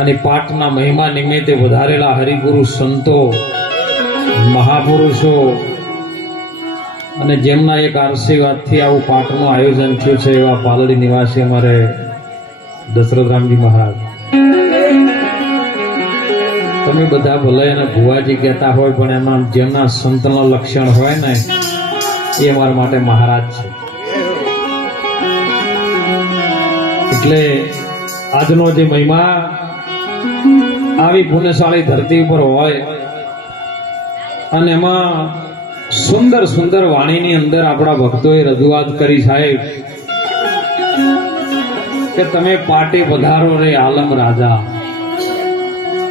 અને પાઠના મહિમા નિમિત્તે વધારેલા હરિગુરુ સંતો મહાપુરુષો અને જેમના એક આશીર્વાદથી આવું પાઠનું આયોજન થયું છે એવા પાલડી નિવાસી અમારે દશરથરામજી મહારાજ. તમે બધા ભલે એને ભુવાજી કહેતા હોય પણ એમાં જેમના સંતનો લક્ષણ હોય ને એ અમારા માટે મહારાજ છે. એટલે આજનો જે મહિમા આવી પુણ્યશાળી ધરતી ઉપર હોય અને એમાં સુંદર સુંદર વાણીની અંદર આપણા ભક્તોએ રજૂઆત કરી સાહેબ કે તમે પાટે પધારો રે આલમ રાજા.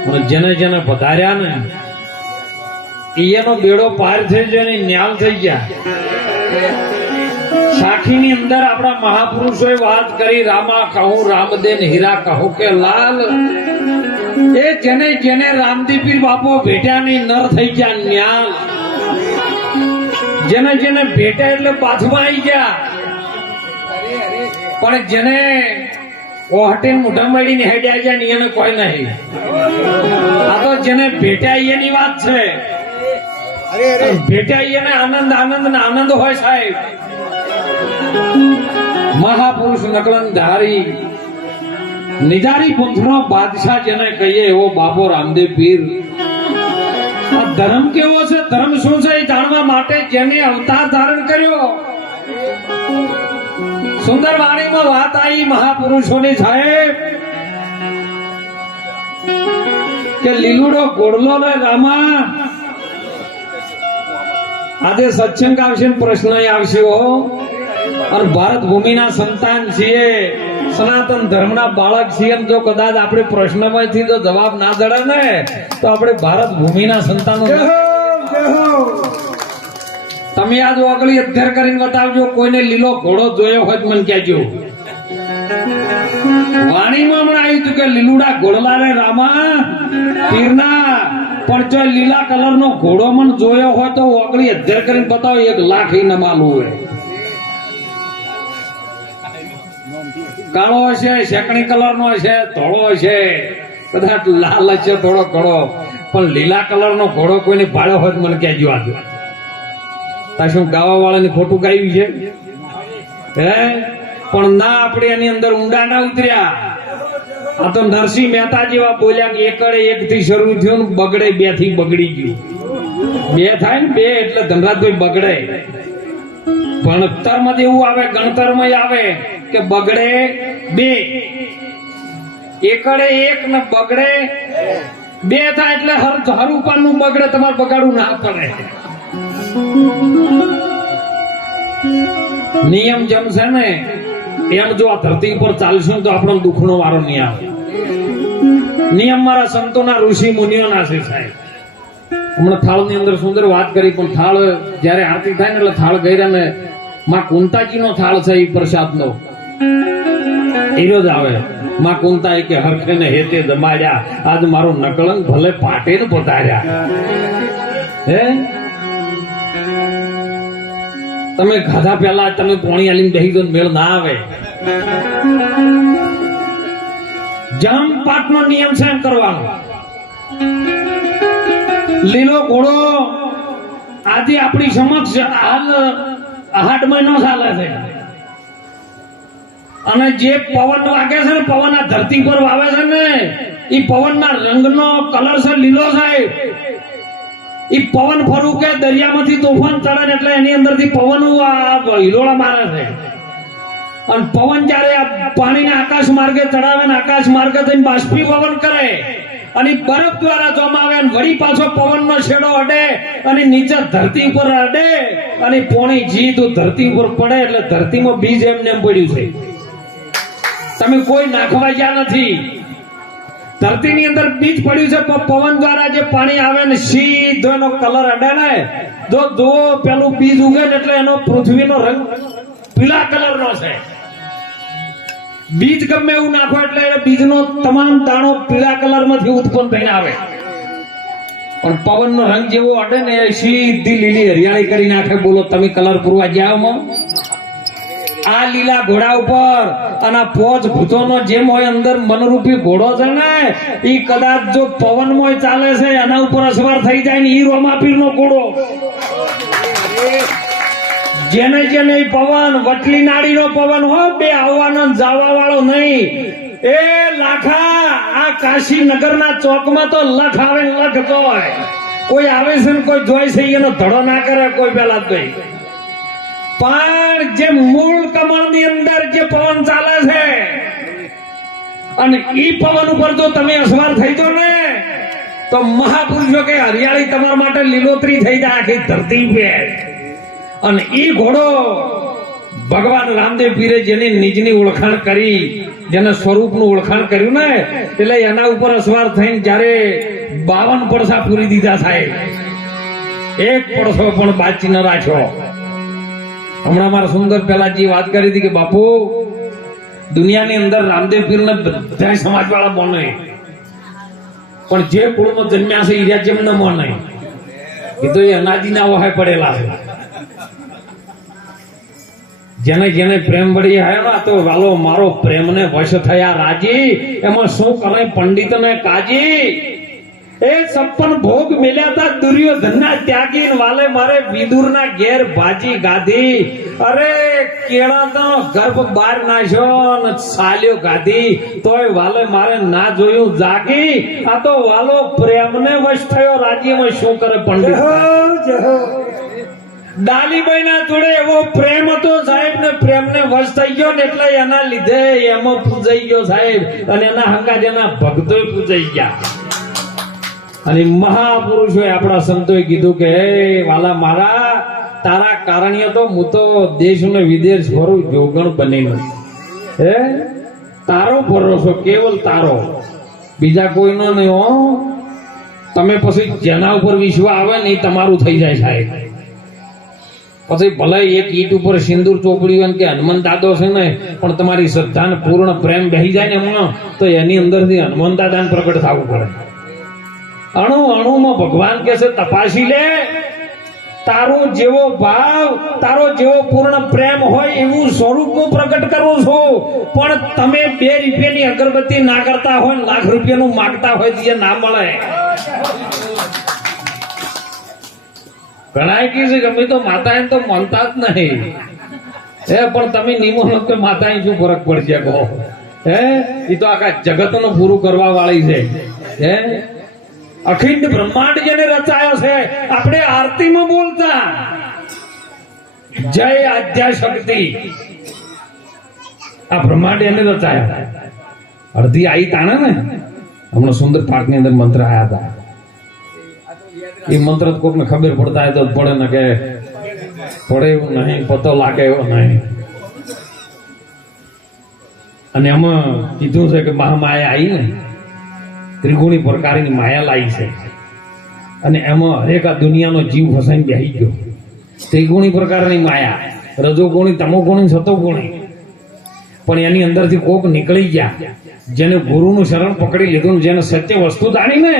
અને જેને જેને પધાર્યા ને એનો બેડો પાર થઈ જાય ને ન્યાલ થઈ ગયા. સાખીની અંદર આપણા મહાપુરુષોએ વાત કરી, રામા કહું રામદેન હીરા કહું કે લાલ, એ જેને જેને રામદીપીર બાપો ભેટ્યા ની નર થઈ ગયા ન્યાલ. જેને જેને ભેટ્યા એટલે પાછમાં આવી ગયા, પણ જેને ઓહટીન મોઢા મળી હેડ્યા ગયા ને એને કોઈ નહીં. આ તો જેને ભેટ્યા એની વાત છે. ભેટ્યા એને આનંદ આનંદ ને આનંદ હોય સાહેબ. મહાપુરુષ નકલન ધારી નિધારી પંથનો બાદશાહ જેને કહીએ એવો બાપો રામદેવ પીર. આ ધર્મ કેવો છે, ધર્મ શું છે એ જાણવા માટે જેને અવતાર ધારણ કર્યો. સુંદર વાણીમાં વાત આવી મહાપુરુષોની સાહેબ કે લીલુડો ગોળલો ને રામા. આજે સત્સંગ આવશે ને પ્રશ્ન આવશે અને ભારત ભૂમિના સંતાન છીએ, સનાતન ધર્મના બાળક છીએ. જો કદાચ આપણે પ્રશ્નમાંથી જો જવાબ ના દડે ને તો આપણે ભારત ભૂમિના સંતાનો. તમે આજ ઓગળી અધ્યર કરીને બતાવજો કોઈને લીલો ઘોડો જોયો હોય તો મને કહેજો. વાણીમાં હમણાં આવ્યું હતું કે લીલુડા ઘોડલા રે રામા પીરના, પણ જો લીલા કલર નો ઘોડો મને જોયો હોય તો ઓગળી અધ્યર કરીને બતાવો, 1 લાખ ઈ નમાલું હોય. કાળો હશે, શેકણી કલર નો હશે, ધોળો હશે, કદાચ લાલ હશે થોડો ઘણો, પણ લીલા કલર નો ઘોડો કોઈને ભાડ્યો હોય મને કહેજો. આજે તા શું ગાવા વાળાને ખોટું ગાયું છે હે? પણ ના, આપણે એની અંદર ઊંડા ના ઉતર્યા. આ તો નરસિંહ મહેતા જેવા બોલ્યા કે એકડે 1 થી શરૂ થયું ને બગડે 2 થી બગડી ગયું. 2 થાય ને 2 એટલે ધનરાજભાઈ બગડે. ભણતરમાં એવું આવે, ગણતરમાં આવે કે બગડે 2, એકડે 1 ને બગડે 2 થાય એટલે હર ઉપરનું બગડે, તમારે બગાડવું ના પડે. નિયમ જમશે ને એમ જો આ ધરતી પર ચાલશું તો આપણો દુઃખનો વારો નહીં આવે. નિયમ મારા સંતોના ઋષિ મુનિઓના છે સાહેબ. હમણાં થાળની અંદર સુંદર વાત કરી, પણ થાળ જયારે આરતી થાય ને એટલે થાળ ગયરા ને માં કુંતાજીનો થાળ છે એ પ્રસાદનો એનો જ આવે. માં કુંતા કે હરખે ને હેતે જમાડ્યા, આજ મારું નકળંગ ભલે પાટે ને પધાર્યા. હે તમે ખાધા પહેલા તમે પોણી આલીને બેહી દો, મેળ ના આવે. જમ પાઠનો નિયમ છે એમ કરવાનો. લીલો ઘોડો આજે આપણી સમક્ષ હાલ 8 મહિનો ચાલે છે. અને જે પવન વાગે છે ને, પવન આ ધરતી પર વાવે છે ને, એ પવનના રંગનો કલર છે લીલો સાહેબ. ઈ પવન ફરું કે દરિયામાંથી તોફાન ચડે એટલે એની અંદરથી પવન હિલોળા મારે છે. અને પવન જયારે આ પાણીને આકાશ માર્ગે ચડાવે ને આકાશ માર્ગે થઈને બાષ્પીભવન કરે અને બરફ દ્વારા જમાવે અને વળી પાછો પવનનો છેડો અડે અને નીચે ધરતી ઉપર અડે અને પોણી જીતું ધરતી ઉપર પડે એટલે ધરતીમાં બીજ એમને એમ પડ્યું છે. તમે કોઈ નાખવા ગયા નથી. ધરતીની અંદર બીજ પડ્યું છે. પવન દ્વારા જે પાણી આવે ને સીધો એનો કલર અડે ને, જો પેલું બીજ ઉગે ને એટલે એનો પૃથ્વીનો રંગ પીળા કલરનો છે. બીજ ગમે એવું નાખો એટલે બીજનો તમામ દાણો પીળા કલરમાંથી ઉત્પન્ન થઈને આવે. પણ પવનનો રંગ જેવો અડે ને સીધી લીલી હરિયાળી કરી નાખે. બોલો તમે કલર પૂરવા ગયા આ લીલા ઘોડા ઉપર અને આ પોચ ભૂતોનો જેમ હોય અંદર મનરૂપી ઘોડો છે ને ઈ કદાચ જો પવનમય ચાલે છે એના ઉપર અસવાર થઈ જાય ને ઈ રોમાપીરનો ઘોડો. જેને જેને પવન વટલી નાડીનો પવન હોય બે આવવાનો જવા વાળો નહીં. એ લાખા આ કાશી નગરના ચોકમાં તો લખ આવે ને લખ જોય. કોઈ આવે છે ને કોઈ જોઈ છે એનો ધડો ના કરે કોઈ પેલા જ ભાઈ. પણ જે મૂળ કમળની અંદર જે પવન ચાલે છે અને ઈ પવન ઉપર જો તમે અસવાર થઈ જો ને તો મહાપુરુષો કે હરિયાળી તમારા માટે લીલોતરી થઈ જાય આખી ધરતી પે. અને ઈ ઘોડો ભગવાન રામદેવ પીરે જેની નિજની ઓળખાણ કરી, જેને સ્વરૂપનું ઓળખાણ કર્યું ને એટલે એના ઉપર અસવાર થઈને જ્યારે 52 પડસા પૂરી દીધા સાહેબ, એક પડસો પણ બાકી ન રાખ્યો. હમણાં મારા સુંદર પેલાજી વાત કરી હતી કે બાપુ દુનિયાની અંદર રામદેવ પીરને બધા સમાજ વાળા બોને, પણ જે કુળમાં જન્મ્યા છે એ જેમ ન મોને એ તો એ અનાદિના વહાય પડેલા છે. જેને જેને પ્રેમ વળી આવ્યો ને તો વાલો મારો પ્રેમને વશ થયા રાજી, એમાં શું કરે પંડિત ને કાજી. એ 56 ભોગ મેલ્યા હતા દુર્યોધનના ત્યાગી વાલે મારે વિદુરના ઘેર ભાજી ગાધી. અરે કેળાનો ગર્ભ બહાર નાખ્યો ને સાલ્યો ગાધી તોય વાલે મારે ના જોયું જાગી. આ તો વાલો પ્રેમને વશ થયો રાજી, એમાં શું કરે પંડિત. ડાલીબાઈ ના જોડે એવો પ્રેમ હતો સાહેબ ને પ્રેમને વશ થઈ ગયો ને એટલે એના લીધે એમાં પૂજાઈ ગયો સાહેબ, અને એના હંગા જેના ભક્તો પૂજાઈ ગયા. અને મહાપુરુષોએ આપણા સંતોએ કીધું કે હે વાલા મારા તારા કારણીય તો હું તો દેશ ને વિદેશ ફરું જોગણ બની હે. તારો ભરોસો કેવલ તારો, બીજા કોઈનો નહીં હો. તમે પછી જેના ઉપર વિશ્વ આવે ને એ તમારું થઈ જાય સાહેબ. પછી ભલે એક ઈટ ઉપર સિંદૂર ચોપડી હોય કે હનુમાન દાદો છે ને પણ તમારી શ્રદ્ધા ને પૂર્ણ પ્રેમ બેસી જાય ને એમાં તો એની અંદરથી હનુમાન દાદાને પ્રગટ થવું પડે. અણુ અણુમાં ભગવાન કે છે તપાસી લે, તારો જેવો ભાવ તારો જેવો પૂર્ણ પ્રેમ હોય એવું સ્વરૂપ હું પ્રગટ કરું છું. પણ તમે 2 રૂપિયાની અગરબત્તી ના કરતા હોય, લાખ રૂપિયાનું માંગતા હોય તો ના મળે. ઘણા કે છે અમે તો માતા તો માનતા જ નહીં હે, પણ તમે નિમો કે માતા શું ફરક પડશે કહો હે. એ તો આખા જગતનું પૂરું કરવા વાળી છે હે. અખંડ બ્રહ્માંડ જેને રચાયો છે. આપણે આરતીમાં બોલતા જય આદ્યા શક્તિ, આ બ્રહ્માંડ એને રચાયા. અડધી આઈ તાણે ને હમણાં સુંદર પાક ની અંદર મંત્ર આયા હતા. એ મંત્ર કોક ને ખબર પડતા તો પડે ને કે પડે એવું નહીં, પતો લાગે એવો નહીં. અને એમાં કીધું છે કે મહામાયા આવી ને ત્રિગુણી પ્રકારની માયા લાવી છે, અને એમાં હરેક આ દુનિયાનો જીવ ફસાઈને બેસી ગયો. ત્રિગુણી પ્રકારની માયા, રજોગુણી, તમોગુણી, સતોગુણી. પણ એની અંદરથી કોક નીકળી ગયા, જેને ગુરુનું શરણ પકડી લીધું, જેને સત્ય વસ્તુ જાણી ને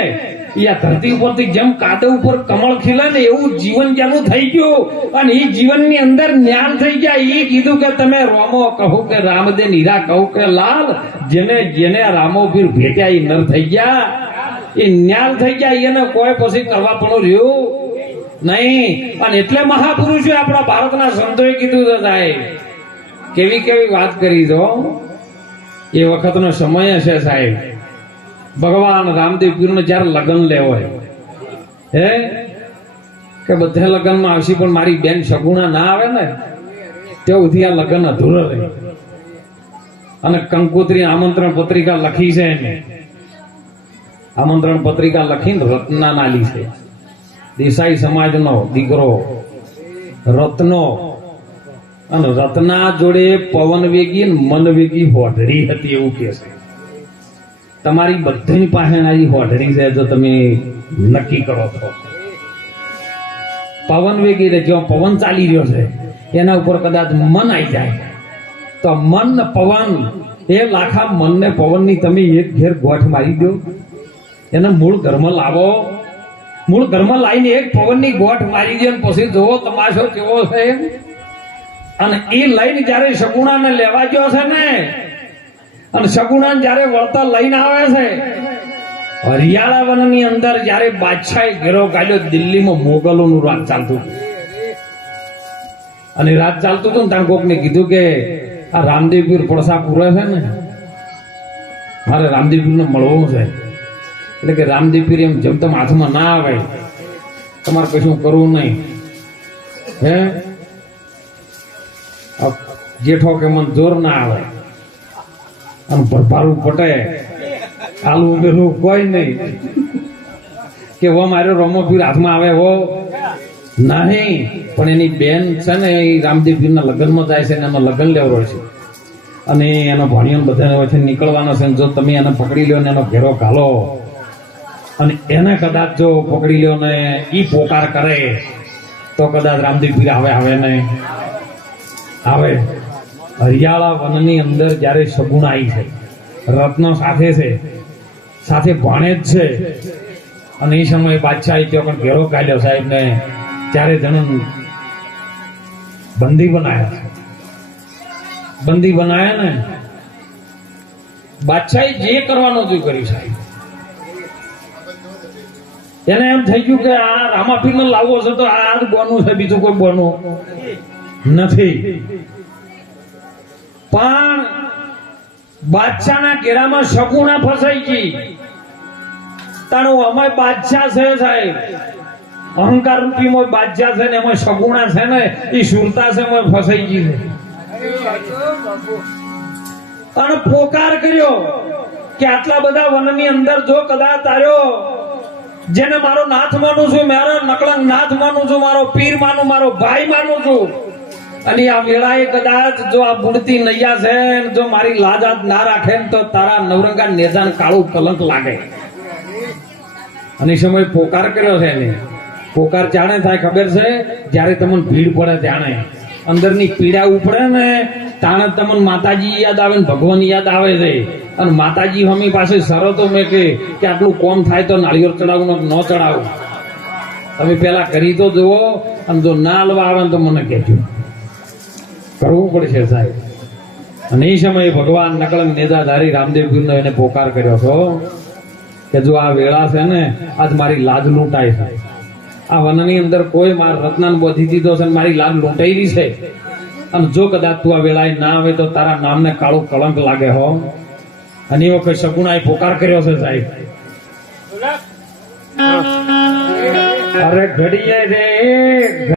એ આ ધરતી ઉપરથી જેમ કાદવ ઉપર કમળ ખીલે ને એવું જીવન જેનું થઈ ગયું. અને એ જીવનની અંદર જ્ઞાન થઈ ગયા. એ કીધું કે તમે રોમો કહો કે રામદે નીરા કહો કે લાલ, જેને જેને રામો પીર ભેટ્યા એ નર થઈ ગયા, એ જ્ઞાન થઈ ગયા. એને કોઈ પછી કરવા પણ રહ્યું નહીં. અને એટલે મહાપુરુષો આપણા ભારતના સંતોએ કીધું તો સાહેબ કેવી કેવી વાત કરી દો. એ વખતનો સમય છે સાહેબ. ભગવાન રામદેવ પીરનો જયારે લગ્ન લેવાય હે કે બધા લગ્નમાં આવશે પણ મારી બેન સગુણા ના આવે ને ત્યાં સુધી આ લગ્ન અધૂરો રહે. અને કંકોત્રી આમંત્રણ પત્રિકા લખી છે એને, આમંત્રણ પત્રિકા લખીને રત્ના નાલી છે. દેસાઈ સમાજનો દીકરો રત્નો, અને રત્ના જોડે પવન વેગી મન વેગી હોઢડી હતી એવું કે છે. તમારી બધાની પાસે આવી હોઢડી છે જો તમે નક્કી કરો તો. પવન વેગી રે જો પવન ચાલી રહ્યો છે એના ઉપર કદાચ મન આવી જાય તો મન ને પવન એ લાખા મન ને પવન ની તમે એક ઘેર ગોઠ મારી દો, એને મૂળ ઘરમાં લાવો. મૂળ ઘરમાં લાવીને એક પવન ની ગોઠ મારી દો, પછી જોવો તમાશો કેવો છે. અને એ લઈને જયારે સગુણાને લેવા ગયો છે ને, અને સગુણાને જયારે વળતા લઈને આવે છે, હરિયાળા વનની અંદર જયારે બાદશાહે ઘેરો કાઢ્યો, દિલ્હીમાં મોગલોનું રાજ ચાલતું હતું. અને રાજ ચાલતું હતું ને ત્યાં કોકને કીધું કે આ રામદેવ પીર પડસા પૂરે છે ને, મારે રામદેવ પીરને મળવું છે. એટલે કે રામદેવ પીર એમ જેમ તેમ હાથમાં ના આવે, તમારે કશું કરવું નહીં. હે જેઠો કે મન જોર ના આવે, અને ભરપારું પટે, આલું પેલું કોઈ નહીં કે વો મારો રોમો પીર હાથમાં આવે હો નહીં. પણ એની બેન છે ને એ રામદેવ પીરના લગ્નમાં જાય છે ને એનો લગ્ન લેવરો છે, અને એનો ભણિયો બધાને વચ્ચે નીકળવાનો છે. જો તમે એને પકડી લ્યો ને એનો ઘેરો ઘાલો, અને એને કદાચ જો પકડી લ્યો ને ઈ પોકાર કરે તો કદાચ રામદેવ પીર આવે નહીં આવે. હરિયાળા વનની અંદર જયારે સગુણાઈ છે, રત્નો સાથે છે, સાથે ભણે જ છે, અને એ સમયે બાદશાહે ત્યાં પણ ઘેરો કાઢ્યો સાહેબ ને, ત્યારે જણ બંદી બનાયા. બંદી બનાયા ને બાદશાહે જે કરવાનું હતું કર્યું સાહેબ. એને એમ થઈ ગયું કે આ રામાપીરને લાવવો છે તો આ જ બોનું છે, બીજું કોઈ બોનું નથી. પણ બાદશાહના ઘેરામાં સગુણા ફસાઈ ગઈ. તાણું અમે બાદશાહ છે સાહેબ, અહંકાર રૂપી મોય બાદશાહ છે ને એમાં સગુણા છે ને એ સુરતા છે એમાં ફસાઈ ગઈ છે. અને પોકાર કર્યો કે આટલા બધા વનની અંદર જો કદાચ તાર્યો જેને મારો નાથ માનું છું, મારો નકળંગ નાથ માનું છું, મારો પીર માનું, મારો ભાઈ માનું છું, અને આ વેળાએ કદાચ જો આ બુડતી નૈયા છે, જો મારી લાજાત ના રાખે ને તો તારા નવરંગા નેજાન કાળું કલંક લાગે. અને સમય પોકાર કર્યો છે એને. પોકાર જાણે થાય ખબર છે, જયારે તમને ભીડ પડે જાણે અંદરની પીડા ઉપડે ને તાણે તમને માતાજી યાદ આવે ને ભગવાન યાદ આવે છે. અને માતાજી હમી પાસે શરતો મેં કે આટલું કોમ થાય તો નાળિયેર ચડાવવું ન ચડાવવું, તમે પેલા કરી તો જુઓ, અને જો ના હલવા આવે તો મને કહેજો, કરવું પડશે સાહેબ. અને એ સમયે ભગવાન નકળંગ નેજાધારી રામદેવ પીરનો એને પોકાર કર્યો છો કે જો આ વેળા છે ને આજ મારી લાજ લૂંટાય છે. આ વનની અંદર કોઈ મારા રત્નાને બોધી દીધો છે, મારી લાજ લૂંટાઈ છે, અને જો કદાચ તું આ વેળાએ ના આવે તો તારા નામને કાળું કલંક લાગે હો. અને એ વખત સગુણાએ પોકાર કર્યો છે સાહેબ. અરે ઘડીએ રે